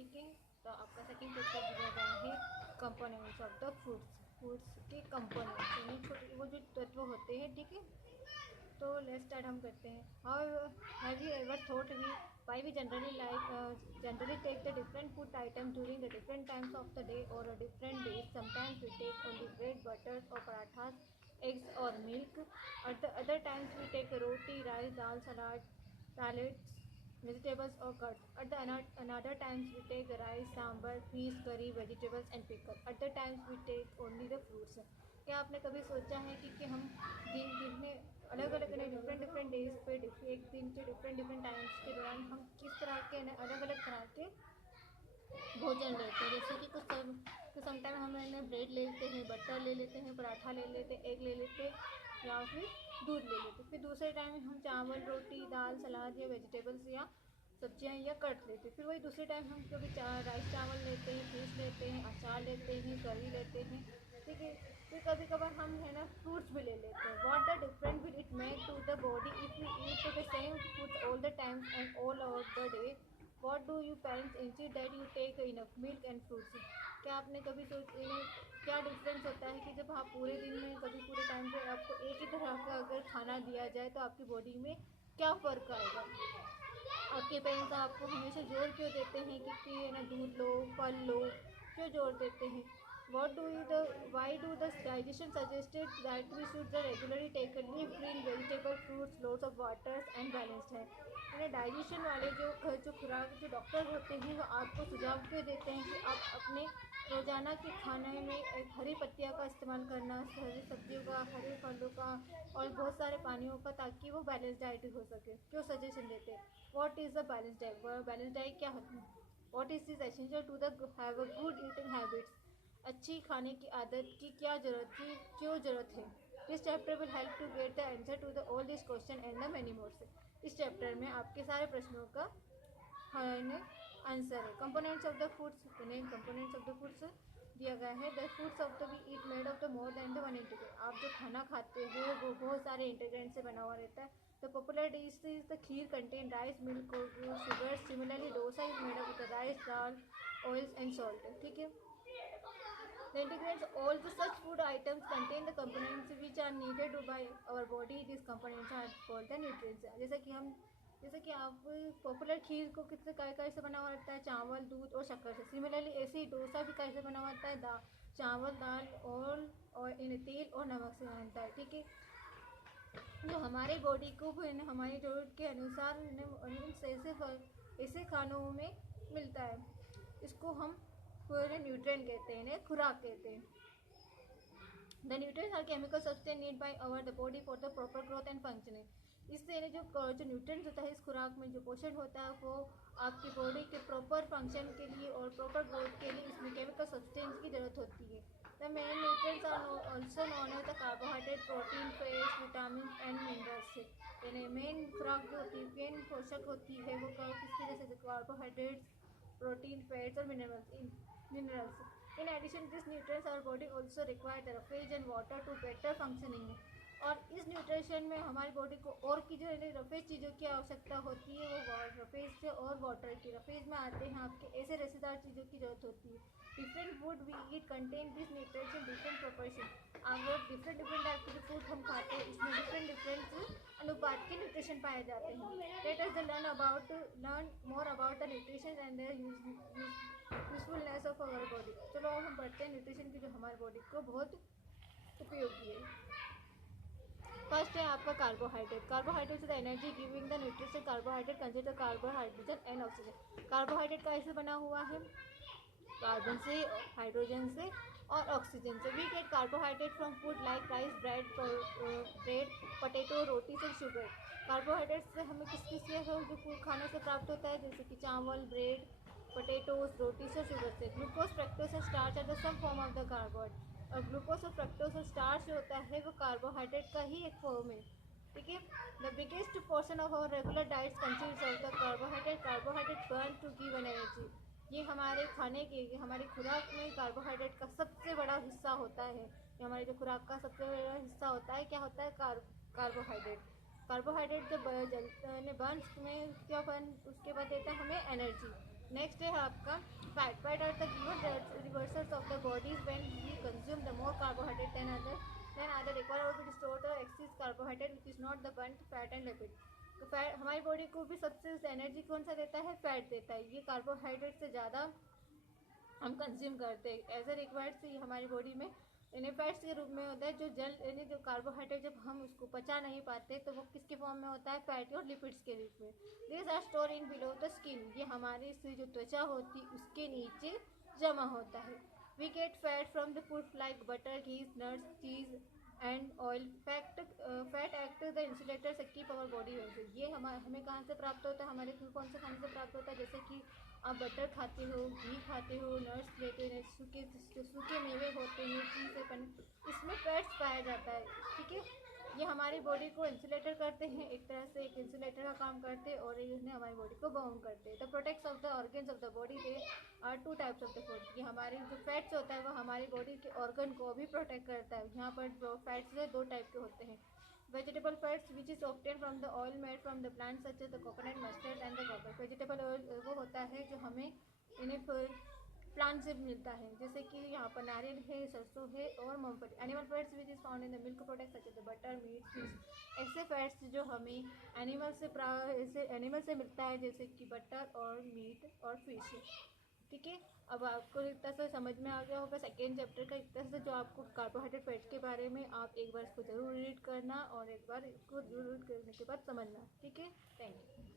ठीक है। तो आपका सेकंड चैप्टर दिया गया है कंपोनेंट्स ऑफ द फूड्स के कंपोनेंट्स, यानी छोटे वो जो तत्व होते हैं, ठीक है। तो लेट्स स्टार्ट हम करते हैं। How have you ever thought why we generally take the different food items during the different times of the day or a different days? Sometimes we take only bread, butter or parathas, eggs or milk. At the other times we take roti, rice, dal, salads, vegetables or curds. At the another times we take rice, sambar, fish, curry, vegetables and pickle. At the times we take only the fruits. क्या आपने कभी सोचा है कि हम दिन में अलग अलग डिफरेंट डेज पे एक दिन के डिफरेंट टाइम्स के दौरान हम किस तरह के अलग अलग तरह के भोजन लेते हैं? जैसे कि कुछ समटाइम हम ब्रेड ले लेते हैं, बटर ले लेते हैं, पराठा ले लेते हैं, एग ले लेते हैं या फिर दूध ले लेते हैं। फिर दूसरे टाइम हम चावल, रोटी, दाल, सलाद या वेजिटेबल्स या सब्जियां या कट लेते हैं। फिर वही दूसरे टाइम हम कभी राइस चावल लेते हैं, फिश लेते हैं, अचार लेते हैं, करी लेते हैं, ठीक है। फिर कभी कभार हम फ्रूट्स भी ले लेते हैं। What the difference will it make to the body if you eat the same food all the time and all over the day? What do you parents insist that you take enough milk and fruits? क्या आपने कभी क्या difference होता है कि जब आप पूरे दिन में कभी पूरे टाइम पे आपको एक ही तरह का अगर खाना दिया जाए तो आपकी बॉडी में क्या फ़र्क आएगा? आपके पेरेंट्स आपको हमेशा जोर क्यों देते हैं कि दूध लो, फल लो, क्यों जोर देते हैं? Why do the digestion suggested that we should regularly take a leaf, green vegetable, fruits, loads of water and balanced है? डाइजेशन वाले जो खुराक जो डॉक्टर होते हैं वो आपको सुझाव क्यों देते हैं कि आप अपने रोजाना के खाने में एक हरी पत्तियाँ का इस्तेमाल करना, हरी सब्जियों का, हरे फलों का और बहुत सारे पानियों का, ताकि वो बैलेंस डाइट हो सके। क्यों सजेशन देते हैं? What is the balance diet? Balance diet क्या होती है? What is is essential to the have a good eating habits? अच्छी खाने की आदत की क्या जरूरत थी, क्यों जरूरत है? This chapter will help to get the answer to the all this question and the many more. इस चैप्टर में आपके सारे प्रश्नों का आंसर है। Components of the foods, components of the foods दिया गया है। The foods of the we eat made of the more than the one ingredient. आप जो खाना खाते हो वो बहुत सारे इंटीग्रेंट से बना हुआ रहता है। The popular dish is the kheer contain rice, milk और sugar. Similarly dosa is made of the rice, dal, oils and salt, ठीक है। The integrates all the such food items contain the components which are needed by our body. These components are called the nutrients. जैसे कि आप popular खीर को कितने काय से बना हुआ रहता है? चावल, दूध और शक्कर से। सिमिलरली ऐसे ही डोसा भी काय से बना हुआ रहता है? चावल, दाल और इन तेल और नमक से बनता है, ठीक है। जो हमारी बॉडी को हमारी जरूरत के अनुसार ऐसे खानों में मिलता है। इसको हम न्यूट्रिएंट कहते हैं, खुराक कहते हैं। The nutrients are chemical substance need by our the body for the proper growth and functioning. इससे जो न्यूट्रिएंट्स होता है इस खुराक में, जो पोषण होता है वो आपकी बॉडी के प्रॉपर फंक्शन के लिए और प्रॉपर ग्रोथ के लिए इसमें केमिकल सब्सटेंस की जरूरत होती है। The main nutrients are also known as the carbohydrate, protein, fats, vitamin and minerals. यानी मेन खुराक जो होती है, मेन पोषक होती है वो किसकी जैसे कार्बोहाइड्रेट्स, प्रोटीन, फैट्स और minerals. In addition to these nutrients, our body also requires the roughage and water to better functioning. और इस न्यूट्रिशन में हमारी बॉडी को और की जो रफेज चीज़ों की आवश्यकता होती है वो रफेज से और वाटर की। रफेज में आते हैं आपके ऐसे रेसेदार चीज़ों की जरूरत होती है। Different food we eat contain this nutrition different proportion. अगर डिफरेंट टाइप के फूड हम खाते हैं इसमें डिफरेंट अनुपात के न्यूट्रिशन पाए जाते हैं। Let us learn more about the nutrition and usefulness of our body. चलो अब हम पढ़ते हैं न्यूट्रिशन की जो हमारी बॉडी को बहुत उपयोगी है। फर्स्ट है आपका carbohydrate. Carbohydrate is energy giving the nutrition. Carbohydrate consist carbohydrogen and oxygen. Carbohydrate कैसे बना हुआ है? कार्बन से, हाइड्रोजन से और ऑक्सीजन से। We get carbohydrate from food like rice, bread, potato, roti से शुगर। कार्बोहाइड्रेट से हमें किस जो फूड खाने से प्राप्त होता है? जैसे कि चावल, ब्रेड, पोटैटोज, रोटी से, शुगर से। Glucose, fructose and starch are the some form of the carbohydrate. और ग्लूकोज और फ्रक्टोज और स्टार्च जो होता है वो कार्बोहाइड्रेट का ही एक फॉर्म है, ठीक है। The biggest portion of our regular diet consist of the carbohydrate. Carbohydrate burn to give an energy. ये हमारे खाने के, हमारी खुराक में कार्बोहाइड्रेट का सबसे बड़ा हिस्सा होता है। ये हमारी जो खुराक का सबसे बड़ा हिस्सा होता है, क्या होता है? कार्बोहाइड्रेट। कार्बोहाइड्रेट जब बर्न में क्या बर्न उसके बाद देता है हमें एनर्जी। नेक्स्ट है आपका fat. Fat are the given reversals of the bodies when we consume the more carbohydrate than other require to store the excess carbohydrate which is not the burned fat and lipid. तो fat हमारी body को भी सबसे energy कौन सा देता है? Fat देता है. ये कार्बोहाइड्रेट से ज़्यादा हम कंज्यूम करते हैं. एज ए रिक्वायर्ड से हमारी बॉडी में इन्हें फैट्स के रूप में होता है. जो जल यानी जो कार्बोहाइड्रेट जब हम उसको पचा नहीं पाते तो वो किसके फॉर्म में होता है? फैट और लिपिड्स के रूप में. This are store in below the skin. ये हमारी जो त्वचा होती है उसके नीचे जमा होता है. We get fat from the food like butter, ghee, nuts, cheese and oil. Fat act the insulator से कीप अवर बॉडी हेल्थी. ये हमें कहाँ से प्राप्त होता है? हमारे कौन से खाने से प्राप्त होता है? जैसे कि आप बटर खाते हो, घी खाते हो, नट्स लेते हैं, सूखे मेवे होते हैं, चीज़ से इसमें फैट्स पाया जाता है. ठीक है, ये हमारी बॉडी को इंसुलेटर करते हैं, एक तरह से एक इंसुलेटर का काम करते हैं और ये हमारी बॉडी को बाउंड करते हैं. The protects of the organs of the body they are two types of the food. ये हमारे जो फैट्स होता है वो हमारी बॉडी के ऑर्गन को भी प्रोटेक्ट करता है. यहाँ पर जो फैट्स है दो टाइप के होते हैं. Vegetable fats which is obtain from the oil made from the plant such as the coconut, mustard and the copper. Vegetable oil वो होता है जो हमें इन्हें प्लांट से मिलता है, जैसे कि यहाँ पर नारियल है, सरसों है और मूंगफली. Animal fats which is found in the milk products such as the butter, meat, fish. ऐसे फैट्स जो हमें एनिमल से मिलता है जैसे कि बटर और मीट और फिश. ठीक है, अब आपको एक तरह से समझ में आ गया होगा सेकेंड चैप्टर का. एक तरह से जो आपको कार्बोहाइड्रेट फैट्स के बारे में आप एक बार इसको जरूर रीड करना और एक बार इसको जरूर रीड करने के बाद समझना. ठीक है, थैंक यू.